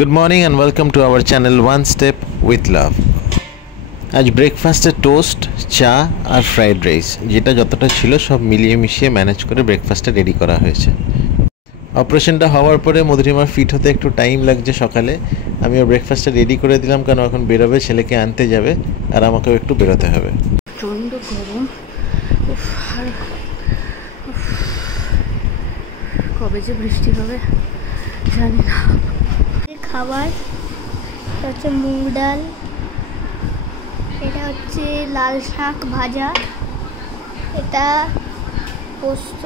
Good morning and welcome to our channel One Step with Love. आज ব্রেকফাস্টে toast, চা আর fried rice যেটা যতটা ছিল সব মিলিয়ে মিশিয়ে ম্যানেজ করে ব্রেকফাস্টটা রেডি করা হয়েছে। অপারেশনটা হওয়ার পরে মধুরিমার ফিট হতে একটু টাইম লাগছে সকালে। আমি ওর ব্রেকফাস্টটা রেডি করে দিলাম কারণ এখন বেরোবে, ছেলেকে আনতে যাবে আর আমাকেও একটু বেরোতে হবে। প্রচণ্ড গরম, কবে যে বৃষ্টি হবে জানি না। খাবার হচ্ছে মুগ ডাল, এটা হচ্ছে লাল শাক ভাজা, এটা পোস্ত,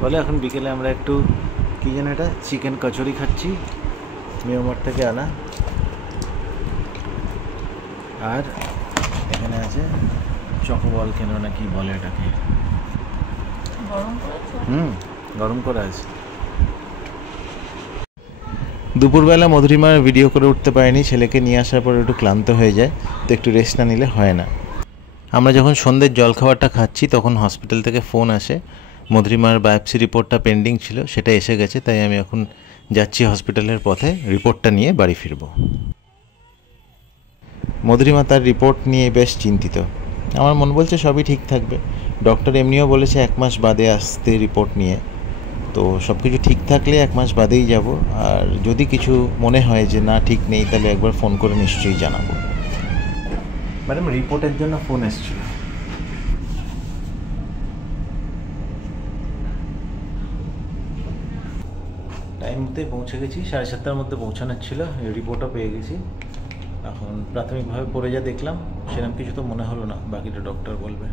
বলে এখন বিকেলে আমরা একটু কি যেন এটা চিকেন কচুরি খাচ্ছি, মিয়ানমার থেকে আনা। আর এখানে আছে চকোবল, কেন না কি বলে এটাকে, গরম করে আছে। দুপুরবেলা মধুরিমার ভিডিও করে উঠতে পারিনি, ছেলেকে নিয়ে আসার পর একটু ক্লান্ত হয়ে যায়, তো একটু রেস্ট না নিলে হয় না। আমরা যখন সন্ধ্যের জলখাবারটা খাচ্ছি তখন হসপিটাল থেকে ফোন আসে, মধুরিমার বায়োপসি রিপোর্টটা পেন্ডিং ছিল, সেটা এসে গেছে, তাই আমি এখন যাচ্ছি হসপিটালের পথে রিপোর্টটা নিয়ে বাড়ি ফিরব। মধুরিমা তার রিপোর্ট নিয়ে বেশ চিন্তিত। আমার মন বলছে সবই ঠিক থাকবে, ডক্টর এমনিও বলেছে 1 মাস বাদে আসতে রিপোর্ট নিয়ে, তো সব কিছু ঠিক থাকলে 1 মাস বাদেই যাব। আর যদি কিছু মনে হয় যে না ঠিক নেই তাহলে একবার ফোন করে নিশ্চয়ই জানাবো। ম্যাডাম রিপোর্টের জন্য ফোন এসেছিল। টাইম মধ্যে পৌঁছে গেছি, 7:30টার মধ্যে পৌঁছানোর ছিল, রিপোর্টও পেয়ে গেছি। এখন প্রাথমিকভাবে পড়ে যা দেখলাম সেরকম কিছু তো মনে হলো না, বাকিটা ডক্টর বলবে।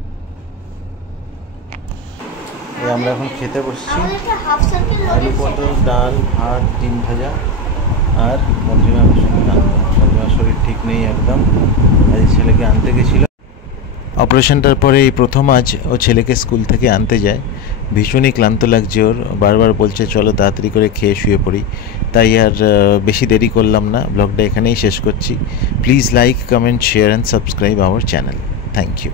আমরা এখন খেতে বসছি, আলু পটল, ডাল, ভাত, ডিম ভাজা। আর মধুরিমার শরীর ঠিক নেই একদম, আজ ছেলেকে আনতে গেছিল। অপারেশনটার পরে এই প্রথম আজ ও ছেলেকে স্কুল থেকে আনতে যায়। ভীষণই ক্লান্ত লাগছে ওর, বারবার বলছে চলো তাড়াতাড়ি করে খেয়ে শুয়ে পড়ি। তাই আর বেশি দেরি করলাম না, ব্লগটা এখানেই শেষ করছি। Please like, comment, share and subscribe our channel. Thank you.